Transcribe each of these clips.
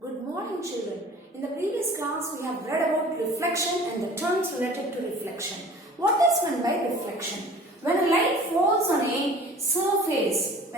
Good morning, children. In the previous class, we have read about reflection and the terms related to reflection. What is meant by reflection? When a light falls on a surface,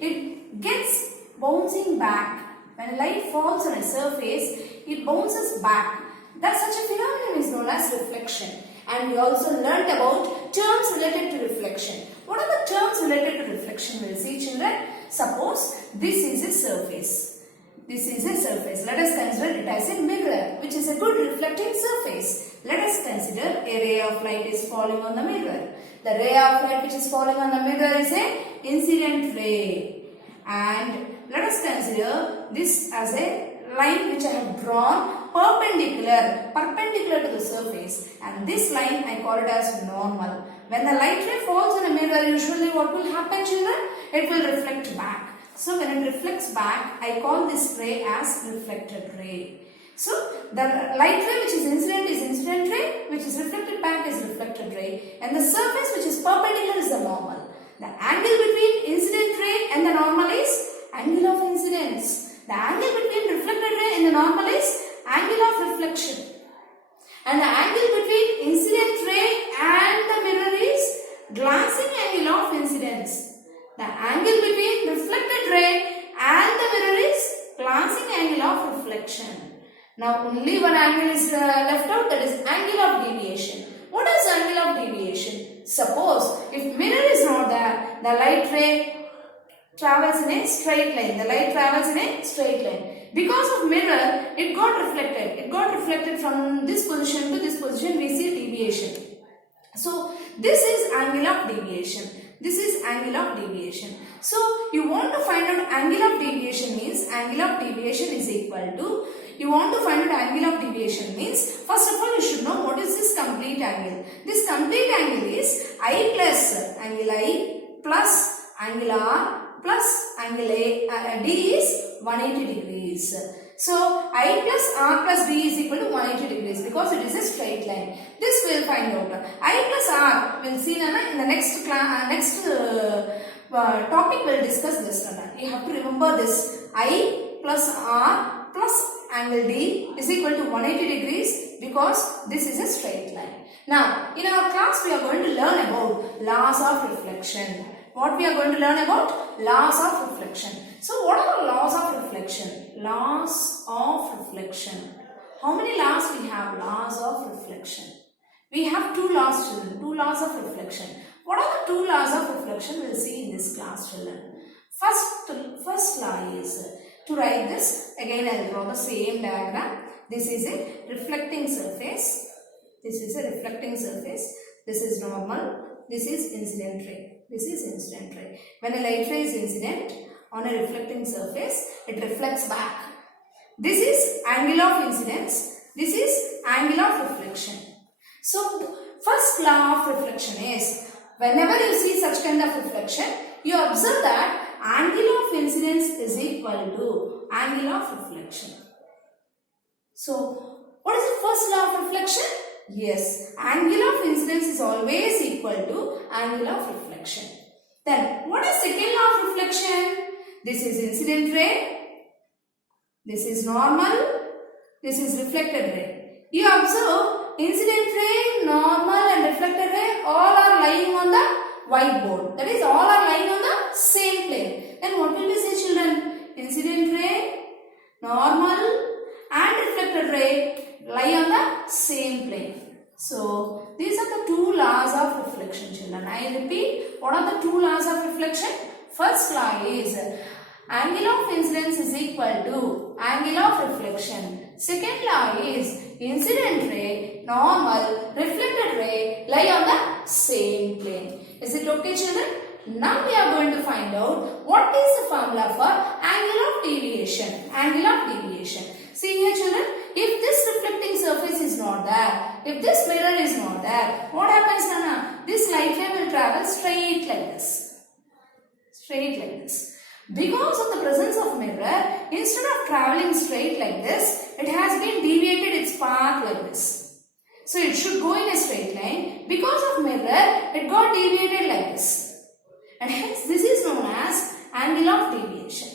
it gets bouncing back. When a light falls on a surface, it bounces back. That such a phenomenon is known as reflection. And we also learnt about terms related to reflection. What are the terms related to reflection? We'll see, children. Suppose this is a surface. Let us consider it as a mirror, which is a good reflecting surface. Let us consider a ray of light is falling on the mirror. The ray of light which is falling on the mirror is an incident ray. And let us consider this as a line which I have drawn perpendicular to the surface, and this line I call it as normal. When the light ray falls on a mirror, usually what will happen, children? It will reflect back. So when it reflects back, I call this ray as reflected ray. So the light ray which is incident ray, which is reflected back is reflected ray, and the surface which is perpendicular is the normal. The angle between incident ray and the normal is angle of incidence. The angle between reflected ray and the normal is angle of reflection. And the angle between incident ray and the mirror is glancing angle of incidence. The angle between reflected ray and the mirror is glancing angle of reflection. Now only one angle is left out, that is angle of deviation. What is angle of deviation? Suppose if mirror is not there, the light ray travels in a straight line. Because of mirror, it got reflected from this position to this position, we see deviation. So this is angle of deviation. So you want to find out angle of deviation means first of all you should know what is this complete angle. This complete angle is I plus angle I plus angle R plus angle D is 180 degrees. So I plus R plus D is equal to 180 degrees because it is a straight line. This we will find out. I plus R we will see in the next topic we will discuss this. You have to remember this. I plus R plus angle D is equal to 180 degrees because this is a straight line. Now in our class we are going to learn about laws of reflection. What we are going to learn about? Laws of reflection. So what are the laws of reflection? Laws of reflection. How many laws we have? Laws of reflection. We have two laws, children. Two laws of reflection. What are the two laws of reflection? We will see in this class, children. First law is, to write this, again I will draw the same diagram. This is a reflecting surface. This is normal. This is incident ray. When a light ray is incident on a reflecting surface, it reflects back. This is angle of incidence. This is angle of reflection. So, first law of reflection is, whenever you see such kind of reflection, you observe that angle of incidence is equal to angle of reflection. So, what is the first law of reflection? Yes, angle of incidence is always equal to angle of reflection. Then, what is second law of reflection? This is incident ray, this is normal, this is reflected ray. You observe incident ray, normal and reflected ray all are lying on the whiteboard. That is, all are lying on the same plane. Then what will we say, children? Incident ray, normal and reflected ray lie on the same plane. So, these are the two laws of reflection, children. I repeat, what are the two laws of reflection? First law is angle of incidence is equal to angle of reflection. Second law is incident ray, normal, reflected ray lie on the same plane. Is it okay, children? Now we are going to find out what is the formula for angle of deviation. See here, children, if this reflecting surface is not there, if this mirror is not there, what happens, Nana? This light ray will travel straight like this. Because of the presence of mirror, instead of traveling straight like this, it has been deviated its path like this. So it should go in a straight line. Because of mirror, it got deviated like this. And hence this is known as angle of deviation.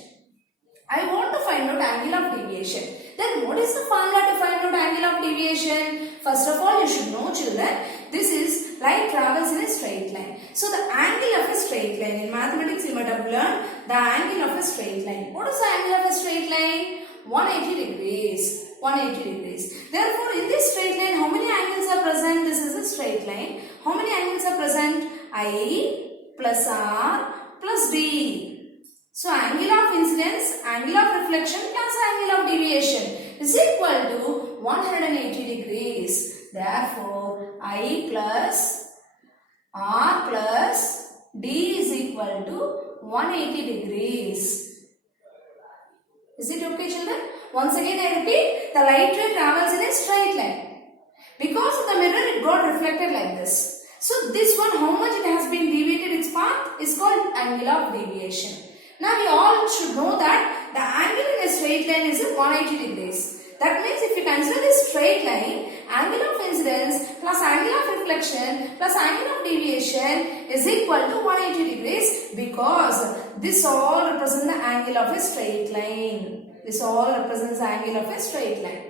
I want to angle of deviation. Then what is the formula to find out angle of deviation? First of all, you should know, children, this is light travels in a straight line. So the angle of a straight line, in mathematics you might have learned the angle of a straight line. What is the angle of a straight line? 180 degrees. 180 degrees. Therefore, in this straight line, how many angles are present? This is a straight line. How many angles are present? I plus R plus D. So, angle of incidence, angle of reflection plus angle of deviation is equal to 180 degrees. Therefore, I plus R plus D is equal to 180 degrees. Is it okay, children? Once again I repeat, the light ray travels in a straight line. Because of the mirror, it got reflected like this. So this one, how much it has been deviated its path is called angle of deviation. Now we all should know that the angle in a straight line is 180 degrees. That means if you consider this straight line, angle of incidence plus angle of reflection plus angle of deviation is equal to 180 degrees because this all represents the angle of a straight line. This all represents the angle of a straight line.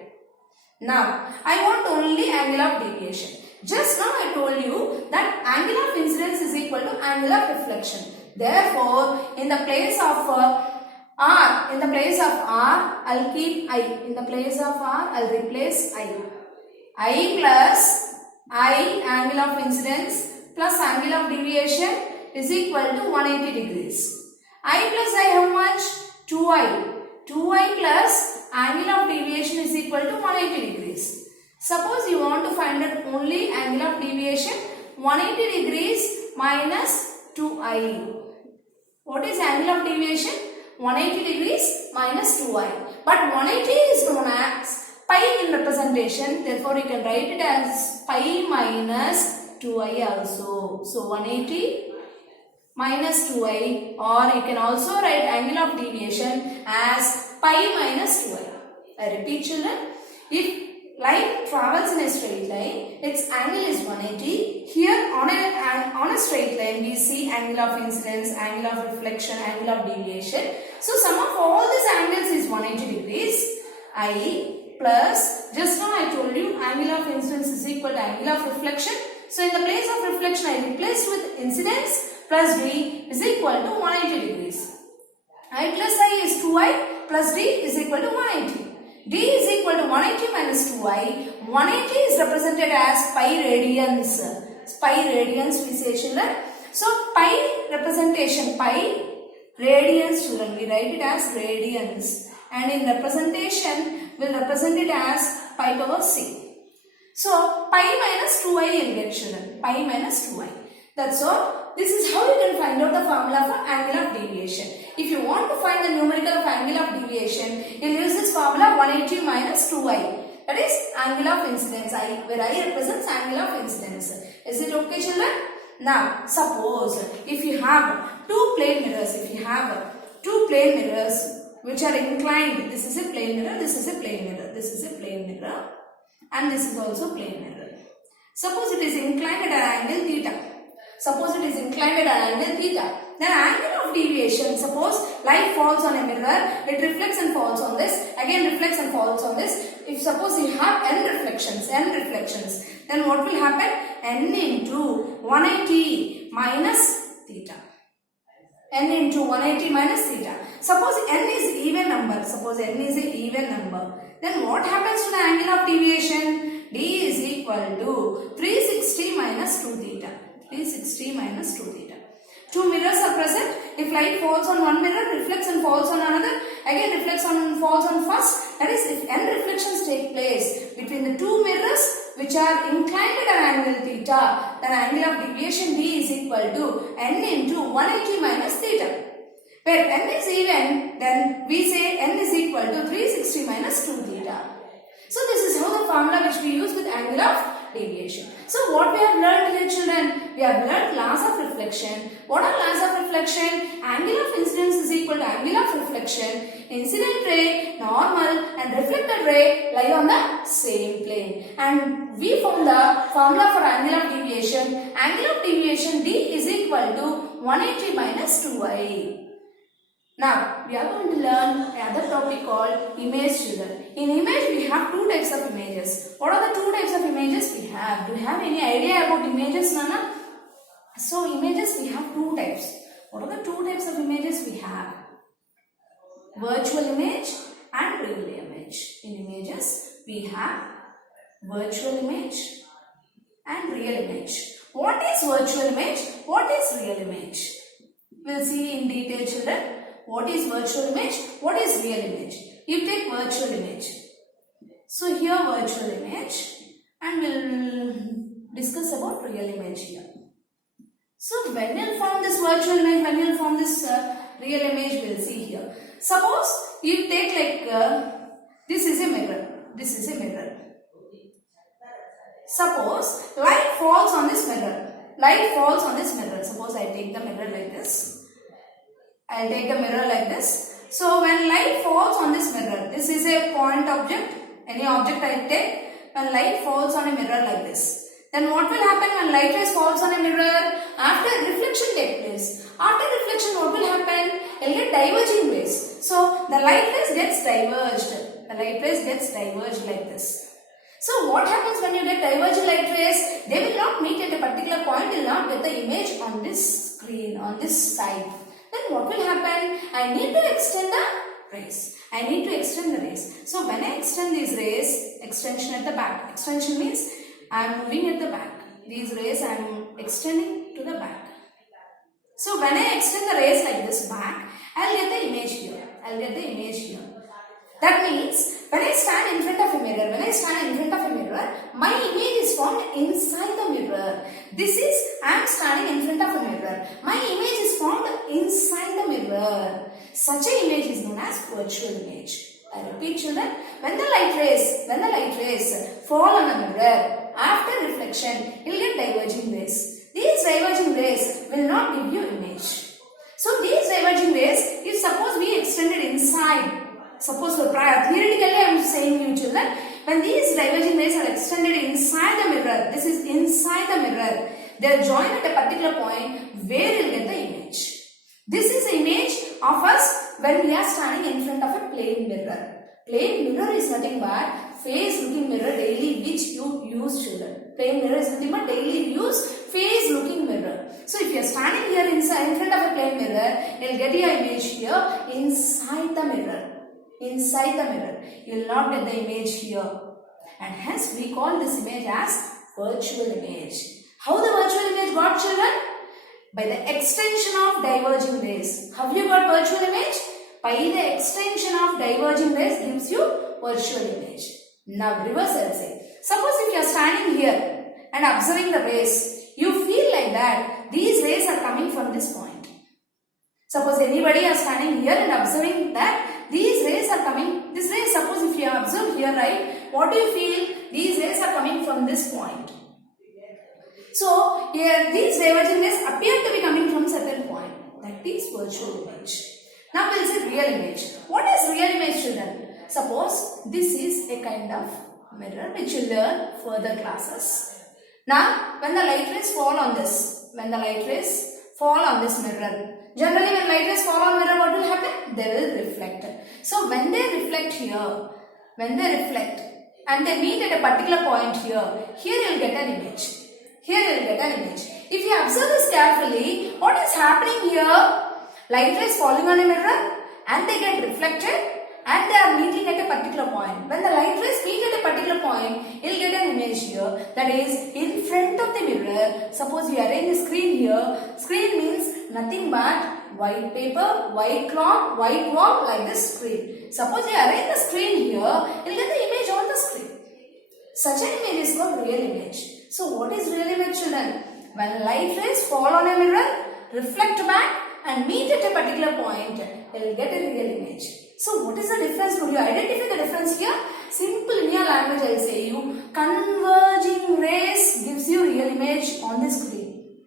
Now, I want only angle of deviation. Just now I told you that angle of incidence is equal to angle of reflection. Therefore, in the place of R, I'll keep I. In the place of R, I'll replace I. I plus I angle of incidence plus angle of deviation is equal to 180 degrees. I plus I how much? 2I. 2I plus angle of deviation is equal to 180 degrees. Suppose you want to find out only angle of deviation, 180 degrees minus 2I. What is angle of deviation? 180 degrees minus 2I. But 180 is known as pi in representation. Therefore, you can write it as pi minus 2I also. So, 180 minus 2I, or you can also write angle of deviation as pi minus 2I. I repeat, children. If light travels in a straight line, its angle is 180. Here on a straight line, we see angle of incidence, angle of reflection, angle of deviation. So, sum of all these angles is 180 degrees. I plus, just now I told you, angle of incidence is equal to angle of reflection. So, in the place of reflection, I replaced with incidence plus D is equal to 180 degrees. I plus I is 2I plus D is equal to 180. D is equal to 180 minus 2I. 180 is represented as pi radians. Pi radians we say, children. So, pi representation, pi radians, children. We write it as radians. And in representation, we'll represent it as pi power c. So, pi minus 2I you'll get, children. Pi minus 2I. That's all. This is how you can find out the formula for angle of deviation. If you want to find the numerical of angle of deviation, you'll use this formula 180 minus 2I. That is angle of incidence, I, where I represents angle of incidence. Is it okay, children? Now, suppose if you have two plane mirrors, which are inclined, this is a plane mirror, this is a plane mirror, this is a plane mirror, and this is also plane mirror. Suppose it is inclined at an angle theta. Suppose it is inclined at an angle theta. Then angle of deviation, suppose light falls on a mirror, it reflects and falls on this, again reflects and falls on this. If suppose you have n reflections, then what will happen? N into 180 minus theta. N into 180 minus theta. Suppose n is even number, then what happens to the angle of deviation? D is equal to 360 minus 2 theta. 360 minus 2 theta. Two mirrors are present. If light falls on one mirror, reflects and falls on another, again reflects and falls on first. That is, if n reflections take place between the two mirrors which are inclined at an angle theta, then angle of deviation D is equal to n into 180 minus theta. Where n is even, then we say n is equal to 360 minus 2 theta. So this is how the formula which we use with angle of deviation. So what we have learned here, children? We have learned laws of reflection. What are laws of reflection? Angle of incidence is equal to angle of reflection. Incident ray, normal and reflected ray lie on the same plane. And we found the formula for angle of deviation. Angle of deviation D is equal to 180 minus 2I. Now, we are going to learn another topic called image children. In image, we have two types of images. What are the two types of images we have? Do you have any idea about images, Nana? So, images, we have two types. What are the two types of images we have? Virtual image and real image. In images, we have virtual image and real image. What is virtual image? What is real image? We'll see in detail, children. What is virtual image? What is real image? You take virtual image. So here virtual image, and we'll discuss about real image here. So when you'll form this virtual image, when you'll form this real image, we'll see here. Suppose you take like this is a mirror. This is a mirror. Suppose light falls on this mirror. Light falls on this mirror. Suppose I take the mirror like this. I'll take the mirror like this. So when light falls on this mirror, this is a point object. Any object I take, when light falls on a mirror like this, then what will happen when light rays falls on a mirror? After reflection takes place. After reflection, what will happen? You'll get diverging rays. So the light rays gets diverged. The light rays gets diverged like this. So what happens when you get diverging light rays? They will not meet at a particular point. You will not get the image on this screen, on this side. Then what will happen? I need to extend the rays. I need to extend the rays. So when I extend these rays, extension at the back. Extension means I am moving at the back. These rays I am extending to the back. So when I extend the rays like this back, I will get the image here. I will get the image here. That means when I stand in front of a mirror, my image is formed inside the mirror. This is, I am standing in front of a mirror. My image is formed inside the mirror. Such an image is known as virtual image. I repeat, children, when the light rays fall on a mirror, after reflection, you will get diverging rays. These diverging rays will not give you image. So these diverging rays, if suppose we extended inside, suppose theoretically I am saying you children, when these diverging rays are extended inside the mirror, this is inside the mirror, they are joined at a particular point where you will get the image. This is the image of us when we are standing in front of a plain mirror. Plain mirror is nothing but face looking mirror daily which you use, children. Plain mirror is nothing but daily use face looking mirror. So if you are standing here in front of a plain mirror, you will get your image here inside the mirror. Inside the mirror. You will not get the image here. And hence we call this image as virtual image. How the virtual image got, children? By the extension of diverging rays. How you got virtual image? By the extension of diverging rays gives you virtual image. Now reverse I'll say. Suppose if you are standing here and observing the rays, you feel like that these rays are coming from this point. Suppose anybody is standing here and observing that these rays are coming. This ray, suppose if you observe here, right, what do you feel? These rays are coming from this point. So here these diverging rays appear to be coming from certain point. That is virtual image. Now we will see real image. What is real image, children? Suppose this is a kind of mirror which you learn further classes. Now when the light rays fall on this, mirror, generally when light rays fall on mirror, what will happen? They will reflect. So when they reflect here, and they meet at a particular point here you will get an image. If you observe this carefully, what is happening here? Light rays falling on a mirror and they get reflected and they are meeting at a particular point. When the light rays meet at a particular point, you will get an image here, that is in front of the mirror. Suppose you arrange the screen here. Screen means nothing but white paper, white cloth, white wall, like this screen. Suppose you arrange the screen here, you will get the image on the screen. Such an image is called real image. So what is real image, children? When light rays fall on a mirror, reflect back and meet at a particular point, you will get a real image. So what is the difference? Could you identify the difference here? Simple in your language I will say you, converging rays gives you real image on the screen.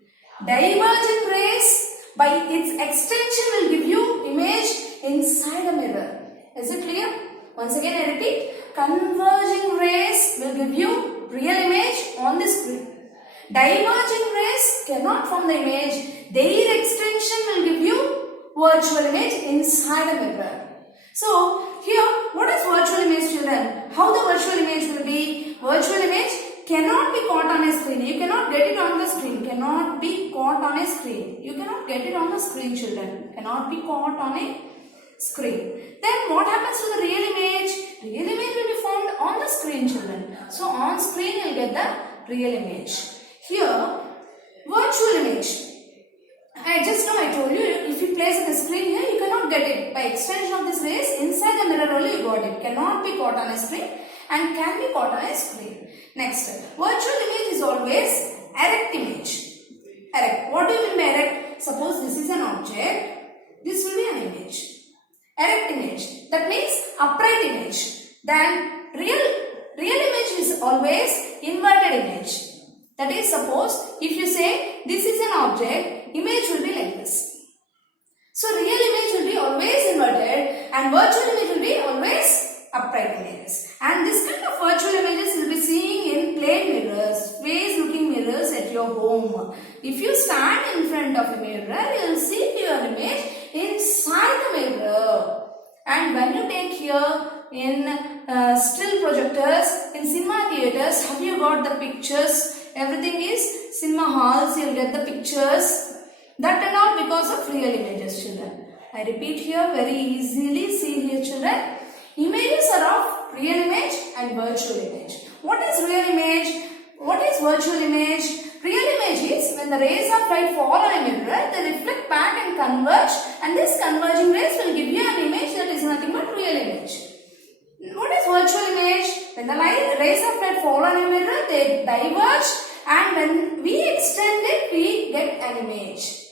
Diverging rays by its extension will give you image inside a mirror. Is it clear? Once again I repeat, converging rays will give you real image on the screen. Diverging rays cannot form the image. Their extension will give you virtual image inside a mirror. So here, what is virtual image, children? How the virtual image will be? Virtual image cannot be caught on a screen. You cannot get it on the screen. Cannot be caught on a screen. You cannot get it on the screen, children. Cannot be caught on a screen. Then what happens to the real image? Real image will be found on the screen, children. So on screen you will get the real image. Here, virtual image. Just now I told you, if you place the screen here, you cannot get it. By extension of this rays, inside the mirror only you got it. Cannot be caught on a screen and can be caught on a screen. Next, virtual image is always erect image. Erect. What do you mean by erect? Suppose this is an object. This will be an image. Erect image. That means upright image. Then real image is always inverted image. That is, suppose if you say this is an object, image will be like this. So real image will be always inverted and virtual image will be always upright images. And this kind of virtual images you will be seeing in plane mirrors, face looking mirrors at your home. If you stand in front of a mirror, you will see your image inside the mirror. And when you take here in still projectors, in cinema theaters, have you got the pictures? Everything is cinema halls, you will get the pictures. That and all because of real images, children. I repeat here very easily. See here, children. Images are of real image and virtual image. What is real image? What is virtual image? Real image is when the rays of light fall on a mirror, they reflect back and converge, and this converging rays will give you an image that is nothing but real image. What is virtual image? When the rays of light fall on a mirror, they diverge, and when we extend it, we get an image.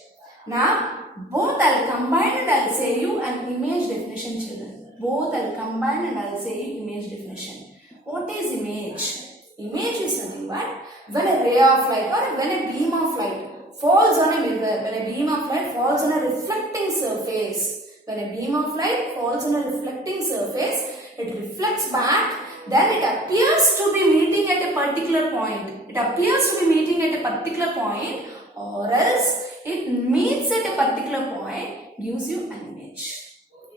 Now, both I'll combine and I'll say you an image definition, children. Both I'll combine and I'll say you image definition. What is image? Image is nothing but when a ray of light or when a beam of light falls on a mirror, when a beam of light falls on a reflecting surface. When a beam of light falls on a reflecting surface, it reflects back, then it appears to be meeting at a particular point. It appears to be meeting at a particular point, or else it meets at a particular point, gives you an image.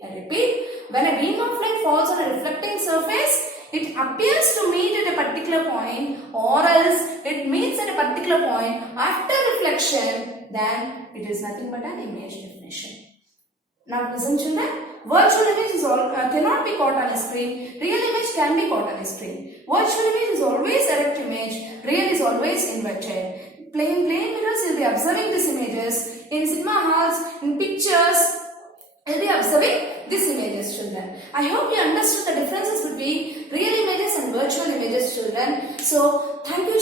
I repeat, when a beam of light falls on a reflecting surface, it appears to meet at a particular point, or else it meets at a particular point. After reflection, then it is nothing but an image definition. Now listen, children. Virtual image is cannot be caught on a screen. Real image can be caught on a screen. Virtual image is always erect image. Real is always inverted. Plane mirrors will be observing these images. In cinema halls, in pictures, will be observing these images, children. I hope you understood the differences between real images and virtual images, children. So, thank you.